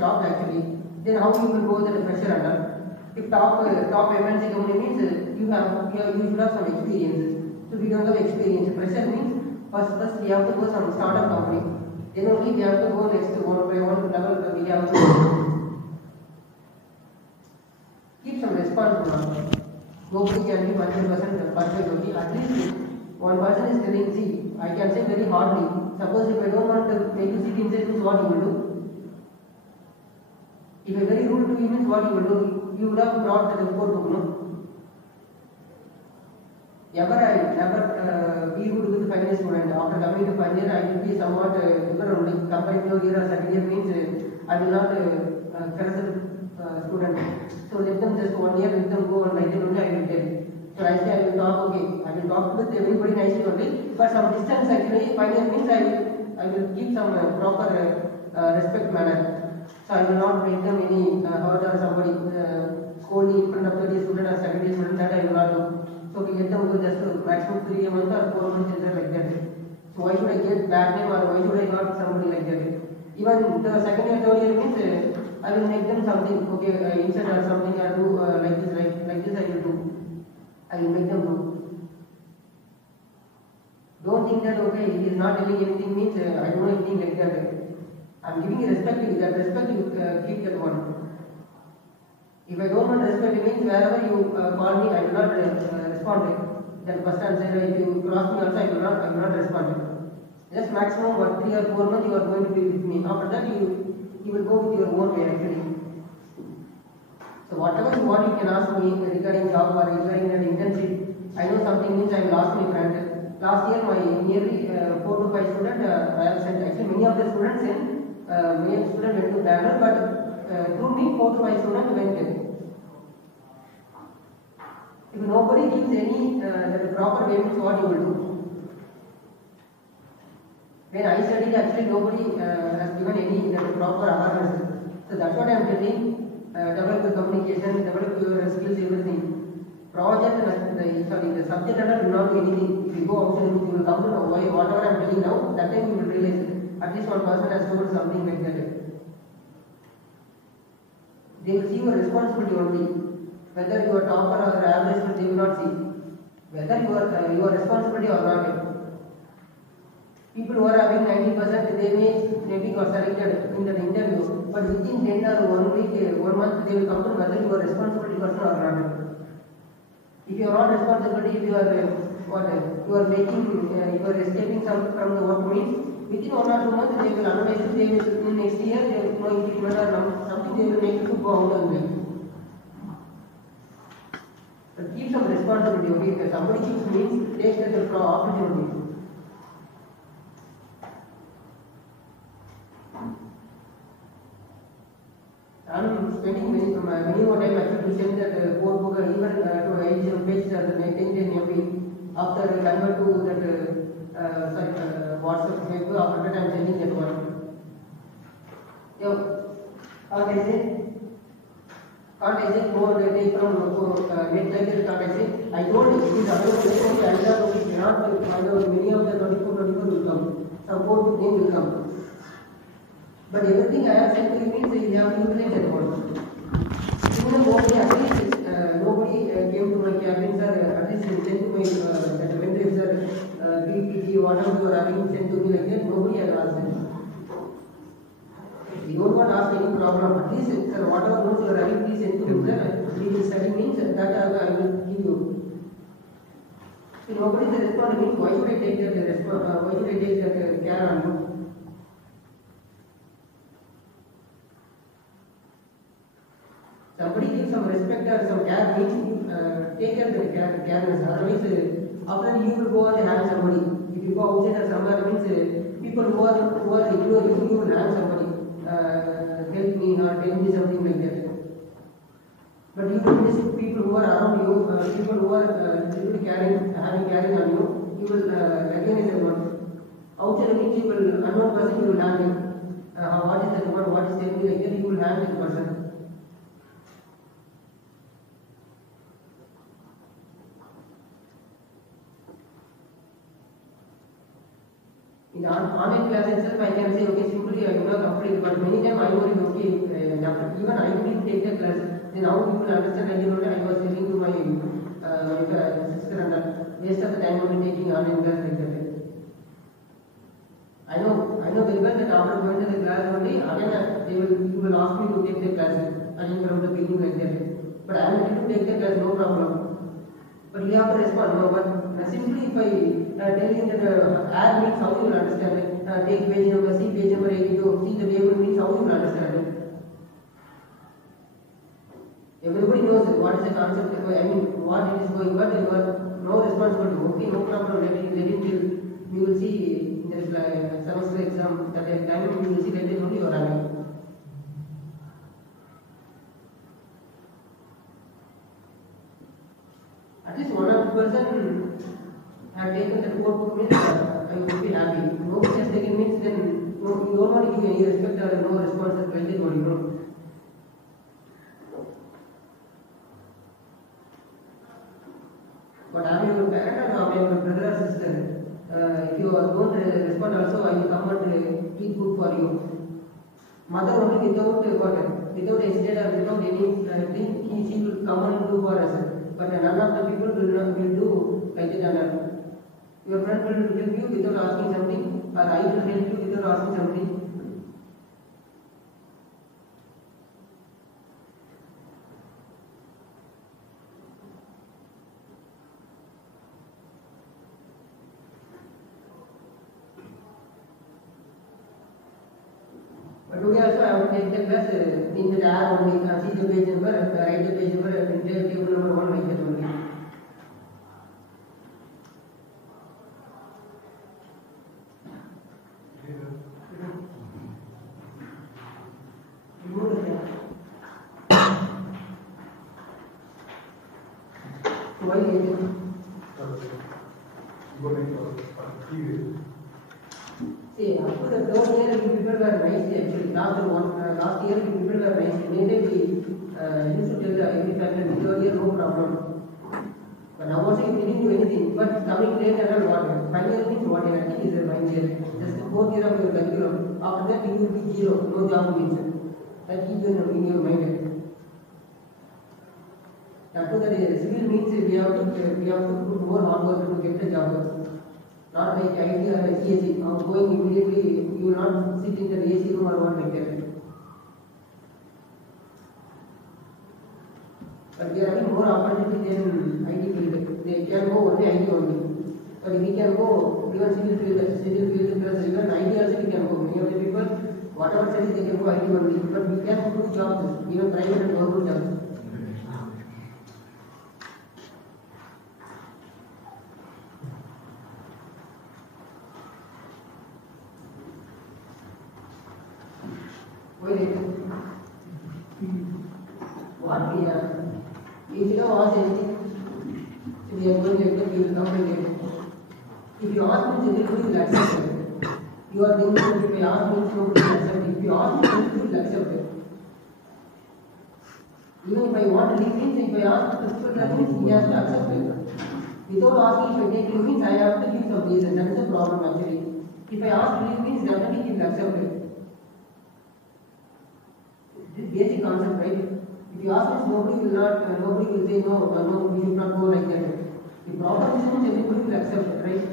stopped actually, then how you will go the pressure under? If top MNC company means you should have some experience. So we don't have experience. Pressure means first we have to go some startup company. Then only we have to go next to one by one level. We have to keep some response. Nobody can be 100% perfect. Okay, at least one person is telling, see, I can say very hardly. Suppose if I don't want to make you sit inside, means what you will do? If I very rude to you, means what you will do? You would have brought the report book, no? Never be good with the final student. After coming to final year, I will be somewhat different only. Compared to year or second year means I will not caress the student. So let them just 1 year, let them go and write it only, I will tell. So nicely I will talk, okay, I will talk with everybody nicely only. But some distance actually, final year means I will keep some proper respect manner. So I will not make them any hurt or somebody scolding in front of 30 student or 70 student, that I will not do. So we let them go just maximum 3 months or 4 months children like that. So why should I get bad name or why should I hurt somebody like that? Even the second year, third year means I will make them something, okay, insert or something or do like this I will do. I will make them do. Don't think that okay, he is not telling anything means I don't know anything like that. I am giving you respect to you, that respect you keep that one. If I don't want respect, it means wherever you call me, I will not respond. That first answer, if you cross me also, I will not respond. Just maximum 3 or 4 months you are going to be with me. After that, you will go with your own way actually. So whatever you want, you can ask me regarding job or regarding that internship. I know something means I will ask my friend. Last year, my nearly 4 to 5 students I have sent. Actually, many of the students many students went to Bangalore, but through me 4 to 5 students went. If nobody gives any the proper way, means what you will do? When I studied, actually nobody has given any proper awareness. So that's what I am telling. Develop the communication, develop your skills, everything. Project, the subject matter will not be anything. If you go outside, you will come to know why whatever I am telling now. That time you will realize at least one person has told something like that. They will see your responsibility only. Whether you are topper or average, they will not see. Whether you are responsibility or not. People who are having 90%, they maybe got selected in the interview, but within 10 or 1 week, 1 month, they will come to whether you are responsibility person or not. If you are not responsibility, if you are you are making, you are escaping some from the work means, within 1 or 2 months, they will analyze it. They will in next year, they will know increment or something. They will make you to go out and make. But keep some responsibility. Okay, if somebody keeps means take that opportunity. I am spending many more time actually to send that code book even to 87 pages or 10 MB. After I convert to that WhatsApp Facebook, after that I am sending that one. Can't I say more data from net like that? Can't I say? I told you it is available. I thought it cannot find out many of the 24 will come. Some code book name will come. But everything I have sent to you means you have to utilize that one. Even nobody, at least nobody came to my cabin, sir, at least sent to my that vendor, sir, PPT, whatever you are having sent to me like that, nobody has asked them. You don't want to ask any problem, at least, sir, whatever notes you are having, please send to me, sir. We will study means that I will give you. So nobody is responding means why should I take that why should I take that care on you? Somebody gives some respect or some care means take care of the careness. Otherwise, after you will go and hang somebody. If you go outside or somewhere means people who are ignoring you will hang somebody. Help me or tell me something like that. But you will miss people who are around you, people who are having caring on you. You will again is one. Outside means you will unknown person you will hang him. What is that one? What is telling me like that? You will hang that person. In online class itself, I can say, okay, simply I do not complete, but many times I worry, okay, class. Then how people understand? I was telling to my sister and waste of the time only taking online class like that. I know very well that after going to the class only, again you will ask me to take the class again from the beginning like that. But I am ready to take the class, no problem. But you have to respond. No, but simply if I tell you that add means how you will understand it. Take page number, see page number 82, see the table means how you will understand it. Everybody knows what is the concept. I mean, what it is going, but you are no responsibility. Okay, no problem. Let it till you will see there is like semester exam that time you will see later only you are having. At least one or two person have taken the core book means I would be happy. Nobody has taken means then no, you don't want to give any respect or no responsibility for you know. But I am your parent or I am your brother or sister. If you don't respond also, I will come and keep food for you. Mother only without water, without hesitate or without anything, she will come and do for us. But none of the people will do like that. Your friend will help you without asking something, or I will help you without asking something. But today also I will take the class in the app only, see the page number, write the page number, and table number 1 like that only. Why is it? See, after the third year, people were nice actually. Last year, people were nice. Maybe we used to tell every faculty, third year, no problem. But now also, you didn't do anything. But coming later, and what? Final year means what? I think is a final year. Just the fourth year of your curriculum. After that, you will be zero. No job means. That keep in your mind. After that, civil means we have to put more hard work to get the job. Not like IT or CSE, going immediately, you will not sit in the AC room or what like that. But they are having more opportunity than IT field. They can go only IT only. But we can go even civil field plus even IT also we can go. Many of the people, whatever studies they can go IT only. But we can do jobs, even private and government jobs. What we are, if you don't ask anything, if you are going like that, you will come like that. If you ask me, everybody will accept it. You are thinking that if I ask me, nobody will accept it. If you ask me, everybody will accept it. Even if I want to leave means, if I ask the principal, that means he has to accept it. Without asking, if I take leave means, I have to give some reason. That is the problem actually. If I ask to leave means, definitely he will accept it. This basic concept, right? If you ask us, nobody will say no, we should not go like that. The proper reason is everybody will accept it, right?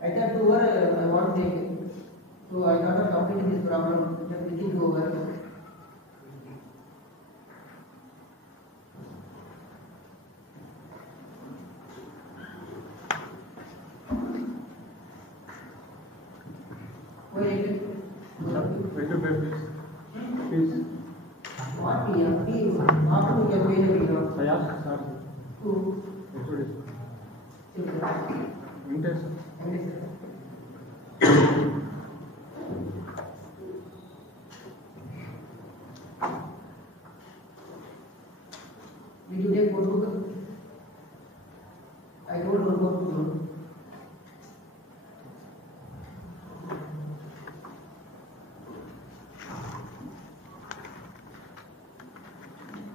I thought over, I want to take it. So I thought of completing this problem, just within over. Please. What we have, please, after we get paid, we know. I asked, sir. Who? Actually, Interest. Did you take notebook? I told notebook to do.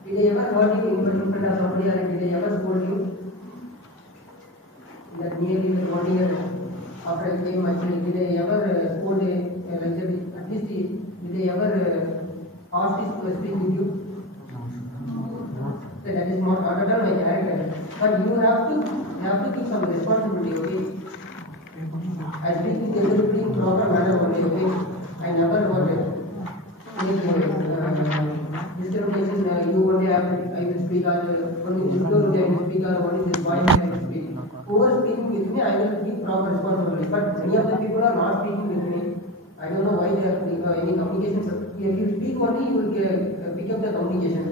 Did I ever hurt you in front of somebody or did I ever scold you? nearly 1 year after I came, actually, did I ever scold a lecture? At least did I ever ask this to speak with you? That is not at all my character. But you have to give some responsibility, okay? I speak with everybody in proper manner only, okay? I never got it. Instead of cases, you only have I will speak, or only this girl I will speak, or only this boy I will speak. Whoever speaking with me, I will give proper responsibility. But many of the people are not speaking with me. I don't know why they are any communication. If you speak only, you will pick up the communication.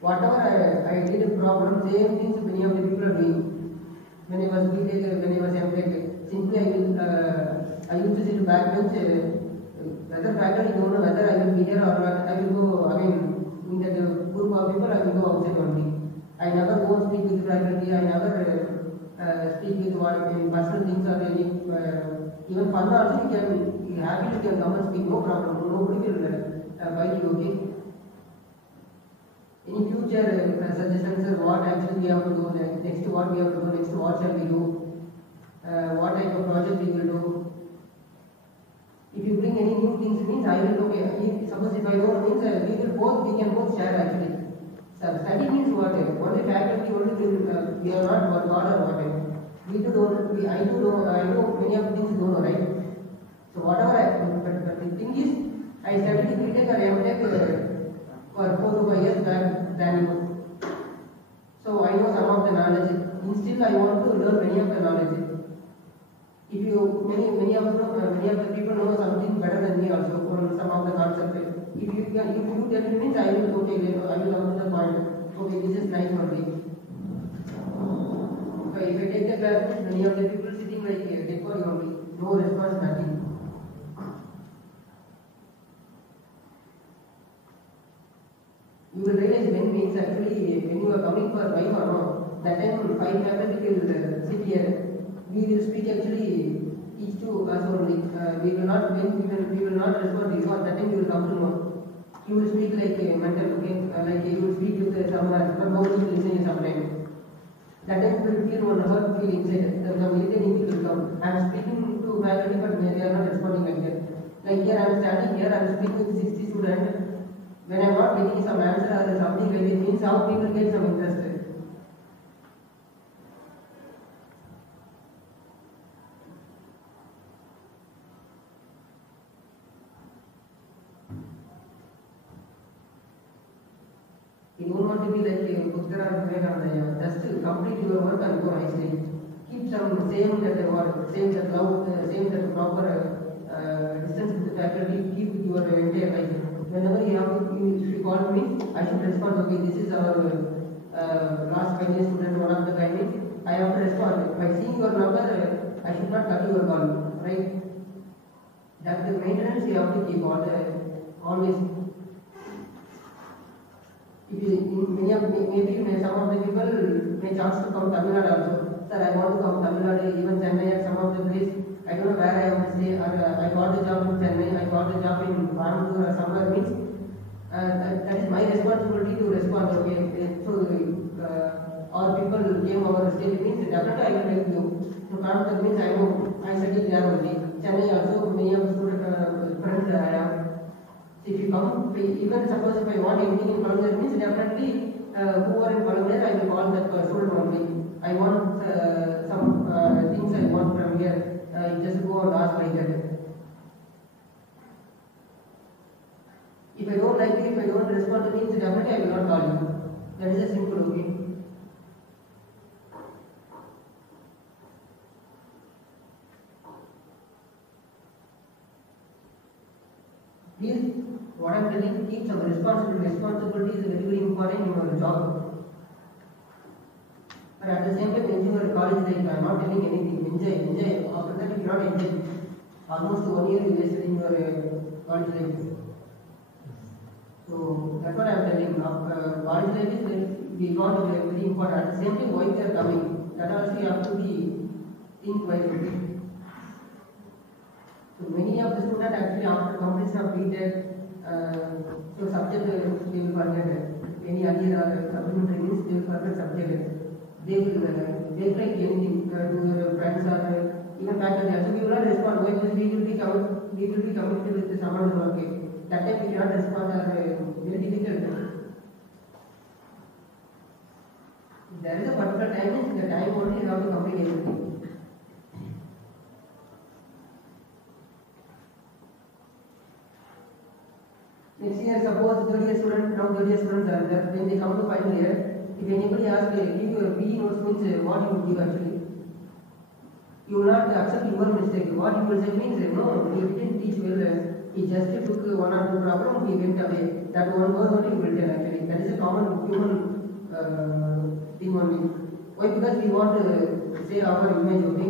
Whatever I did a problem, same things many of the people are doing. When I was BTech, when I was MTech, simply I used to sit back bench. Whether faculty don't know whether I will be here or not, I will go again in that group of people. I will go outside only. I never go speak with faculty. I never speak with what personal things or any even fun also. You happily can come and speak. No problem. Nobody will fight you. Okay. Any future suggestions, what actually we have to do next, what we have to do next, what shall we do, what type of project we will do. If you bring any new things, means I will okay. Suppose if I know means we can both share actually. So study means what? Only faculty only we are not what God or what. We do don't. I know many of things don't know, right? So whatever but the thing is, I studied BTech or MTech for 4 to 5 years back than you. So I know some of the knowledge. Still I want to learn many of the knowledge. If you many of the people know something better than me also on some of the concepts. If you tell me means I will okay, I will come to the point. Okay, this is nice for me. So if I take the class, many of the people sitting like decor only, no response, nothing. You will realize when means actually when you are coming for vibe or no, that time 5 faculty will sit here. We will speak actually each to us only. We will not respond because that time you will come to know. You will speak like a mental, okay, like you will speak with someone, but nobody will listen sometimes. That time you will feel one hurt feel inside. The military will come. I am speaking to faculty, but they are not responding like that. Like here I am standing here, I am speaking with 60 students. When I am not getting some answer or something like it means how people get some interest. You don't want to be like Pushkara or Vivekananda. Just complete your work and go nicely. Keep some same that word, same that love, same that proper distance with the faculty. Keep your entire life. Whenever you have to, if you call me, I should respond. Okay, this is our last 5 years student, one of the guys. I have to respond. By seeing your number, I should not cut your call, right? That the maintenance you have to keep always. If you, maybe some of the people may chance to come Tamil Nadu also. Sir, I want to come Tamil Nadu, even Chennai or some of the place. I don't know where I have to stay. Or I got the job in Chennai, I got the job in Bangalore or somewhere means. That is my responsibility to respond. Okay, so or people came over state means definitely I will help you. So Bangalore means I know I studied there only. Chennai also many of the student friends I have. If you come, even suppose if I want anything in Palomar means definitely who are in Palomar, I will call that student only. I want some things I want from here. Just go and ask like that. If I don't like it, if I don't respond to things, definitely I will not call you. That is a simple, okay. Please, what I am telling, keep some responsibility. Responsibility is very, very important in your job. But at the same time, enjoy your college life. I am not telling anything. Enjoy. After that, you cannot enjoy. Almost 1 year you wasted in your college life. So that's what I am telling. College life is very important. At the same time, why they are coming. That also you have to be think wisely. So many of the students actually after completion of BTech, so subject they will forget. Any earlier or supplementary means they will forget subject. they will like anything to your friends or even faculty. So we will not respond. Why? Because we will be committed with some other work. That time we cannot respond or very difficult. There is a particular time, the time only you have to complete everything. Next year, suppose 30 year student, now 30 year students are there, when they come to final year, if anybody asks, give you a PE notes means what you would give actually? You will not accept your mistake. What you will say means, no, he didn't teach well, he just took one or two problems, he went away. That one word only you will tell actually. That is a common human thing only. Why? Because we want to say our image only.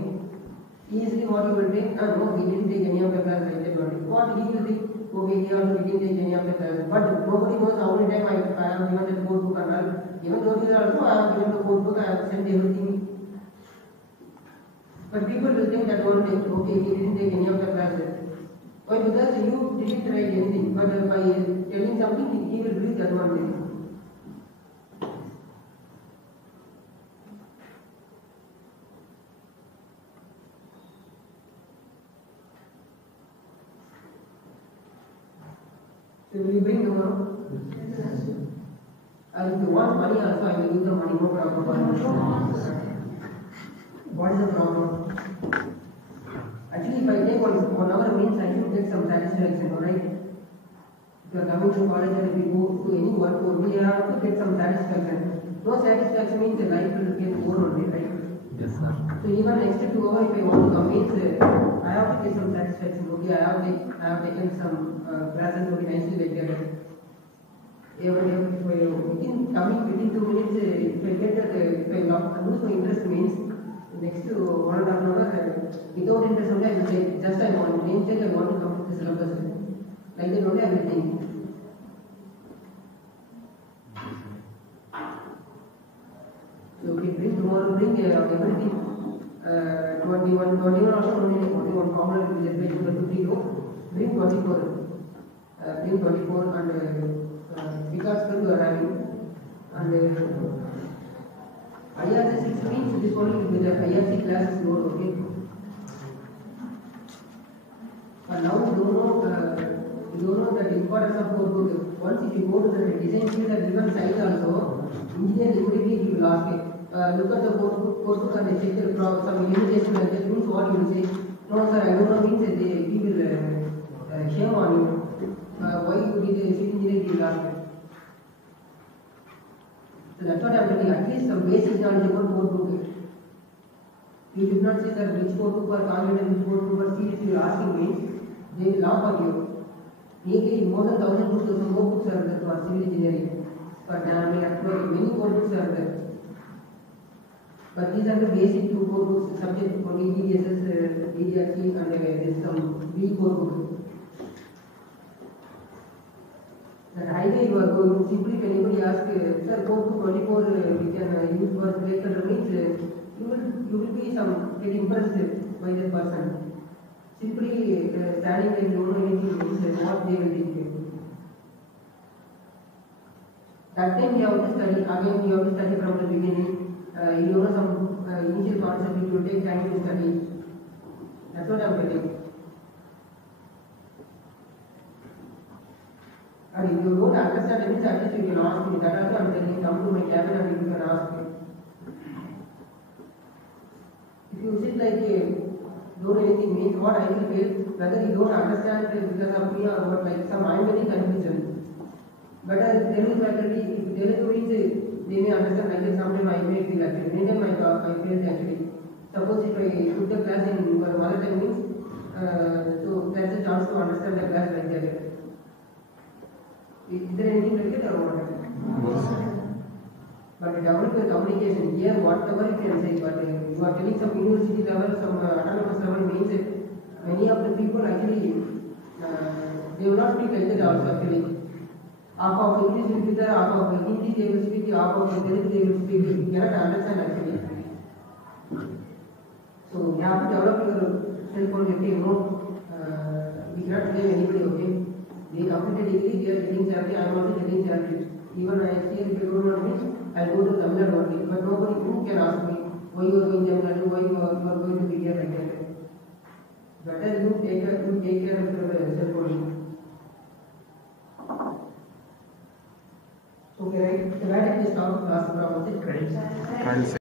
Easily what you will think, no, he didn't take any of the class like that only. What he will think? Okay, he also didn't take any of the classes. But nobody knows how many times I have given the code book and all. Even though these also, I have given the code book, I have sent everything. But people will think that one day, okay, he didn't take any of the classes. Why? Because you didn't write anything. But by telling something, he will believe that one day. So will you bring tomorrow? Yes. If you want money also, I will give the money, no problem. What is the problem? Actually, if I take 1 hour means I should get some satisfaction, alright? If you are coming to college and if you go to any work, we have to get some satisfaction. No satisfaction means the life will get bored only, right? Yes, sir. So even next 2 hours, if I want to come means I have to get some satisfaction. Okay, I have taken some classes very nicely like that. Within 2 minutes, if I get that, if I lose my interest means next 1.5 hours, without interest only I will say, just I want, name check, I want to complete the syllabus. Like that only I will think. So okay, bring tomorrow, bring everything. 21 also only 41 common will be page number 52. Bring 24. Bring 24 and because you are having and IRC 6 means this only will be the IRC classes load, okay? And now you don't know the importance of code book. Once if you go to the design field and given size also, engineer immediately he will ask it. Look at the code book and they check some limitation like that means what you will say. No sir, I don't know means he will shame on you. Why you did a civil engineering he will ask it. So that's what I am telling. At least some basic knowledge about code book. You did not say that which code book are common and which code book are serious. You are asking me, they will laugh at you. More than 1,000 books, more books are there for civil engineering. But many code books are there. But these are the basic 2 code books, subject only EDSS, EDRC, and there is some B code book. The highway you are going, simply if anybody asks, sir, code book 24 we can use for brake control means you will be get impressed by that person. Simply standing there, don't know anything means what they will think. That time you have to study, again you have to study from the beginning. You know some initial concept, it will take time to study. That's what I am telling. And if you don't understand anything, at least you can ask me. That also I am telling, come to my cabin and you can ask me. If you sit like don't know anything means what I will feel, whether you don't understand because of me or what, like some I am very confusion. But as Telugu faculty, if Telugu means they may understand like that, sometimes I may feel actually. Many times I feel actually. Suppose if I took the class in mother tongue means, so that's a chance to understand the class like that. Is there anything like that or what? But develop your communication here, whatever you can say, but you are telling some university level, some autonomous level means many of the people actually, they will not speak like that also actually. Half of English will be there, half of Hindi they will speak, half of Telugu they will speak. You cannot understand actually. So you have to develop your self-concept, we cannot blame anybody, okay? They completed degree, they are getting salary, I am also getting salary. Even I see if you don't know me, I go to Tamil Nadu only, but nobody who can ask. why you are doing them and why you are going to be here like that. Better you take care of yourself only. Okay, right? So where did we stop class from? Friends.